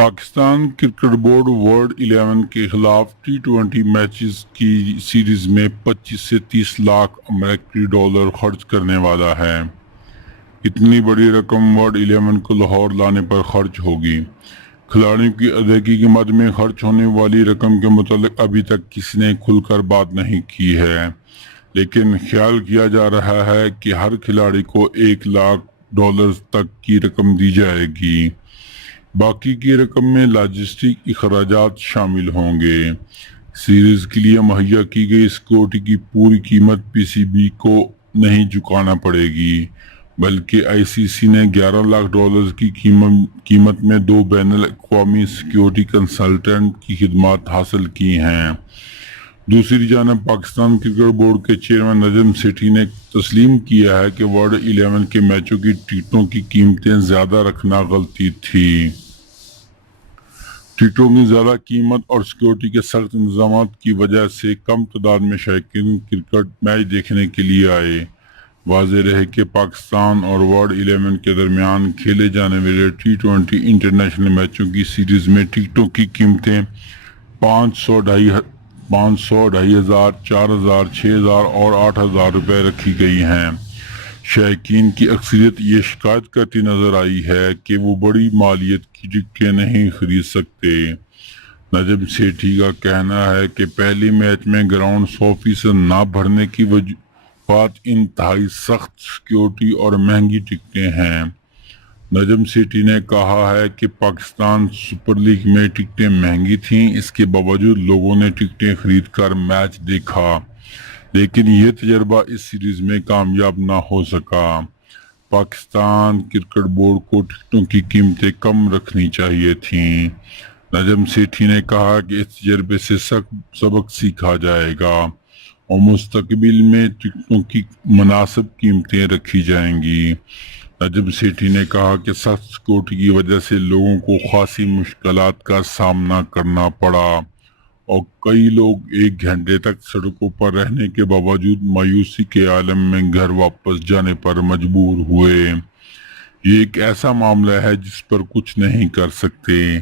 Pakistan cricket board world 11 کے خلاف ٹی20 matches کی سیریز میں 25 سے 30 لاکھ امریکی ڈالر خرچ کرنے والا ہے۔ اتنی بڑی رقم ورلڈ 11 کو لاہور لانے پر خرچ ہوگی۔ کھلاڑیوں کی ادائیگی کے مد میں خرچ ہونے والی رقم کے متعلق ابھی تک کسی نے کھل کر بات نہیں کی ہے، لیکن خیال کیا جا رہا ہے کہ ہر کھلاڑی کو $1 لاکھ تک کی رقم دی جائے گی۔ باقی کی رقم میں لاجسٹک اخراجات شامل ہوں گے۔ سیریز کے لیے مہیا کی گئی سیکورٹی کی پوری قیمت پی سی بی کو نہیں چکانا پڑے گی، بلکہ آئی سی سی نے $11 لاکھ کی قیمت میں 2 بین الاقوامی سیکورٹی کنسلٹنٹ کی خدمات حاصل کی ہیں۔ دوسری جانب پاکستان کرکٹ بورڈ کے چیئرمین نجم سیٹھی نے تسلیم کیا ہے کہ ورلڈ 11 کے میچوں کی ٹکٹوں کی قیمتیں زیادہ رکھنا غلطی تھی۔ ٹکٹوں کی زیادہ قیمت اور سیکورٹی کے سخت انتظامات کی وجہ سے کم تعداد میں شائقین کرکٹ میچ دیکھنے کے لیے آئے۔ واضح رہے کہ پاکستان اور ورلڈ 11 کے درمیان کھیلے جانے والے ٹی20 انٹرنیشنل میچوں کی سیریز میں ٹکٹوں کی قیمتیں 500، 2,500، 4,000، 6,000 اور 8,000 روپے رکھی گئی ہیں۔ شائقین کی اکثریت یہ شکایت کرتی نظر آئی ہے کہ وہ بڑی مالیت کی ٹکٹیں نہیں خرید سکتے۔ نجم سیٹھی کا کہنا ہے کہ پہلے میچ میں گراؤنڈ 100% نہ بھرنے کی وجوہات انتہائی سخت سیکورٹی اور مہنگی ٹکٹیں ہیں۔ نجم سیٹھی نے کہا ہے کہ پاکستان سپر لیگ میں ٹکٹیں مہنگی تھیں، اس کے باوجود لوگوں نے ٹکٹیں خرید کر میچ دیکھا، لیکن یہ تجربہ اس سیریز میں کامیاب نہ ہو سکا۔ پاکستان کرکٹ بورڈ کو ٹکٹوں کی قیمتیں کم رکھنی چاہیے تھیں۔ نجم سیٹھی نے کہا کہ اس تجربے سے سبق سیکھا جائے گا اور مستقبل میں ٹکٹوں کی مناسب قیمتیں رکھی جائیں گی۔ نجم سیٹھی نے کہا کہ سخت سیکورٹی کی وجہ سے لوگوں کو خاصی مشکلات کا سامنا کرنا پڑا اور کئی لوگ 1 گھنٹے تک سڑکوں پر رہنے کے باوجود مایوسی کے عالم میں گھر واپس جانے پر مجبور ہوئے۔ یہ ایک ایسا معاملہ ہے جس پر کچھ نہیں کر سکتے۔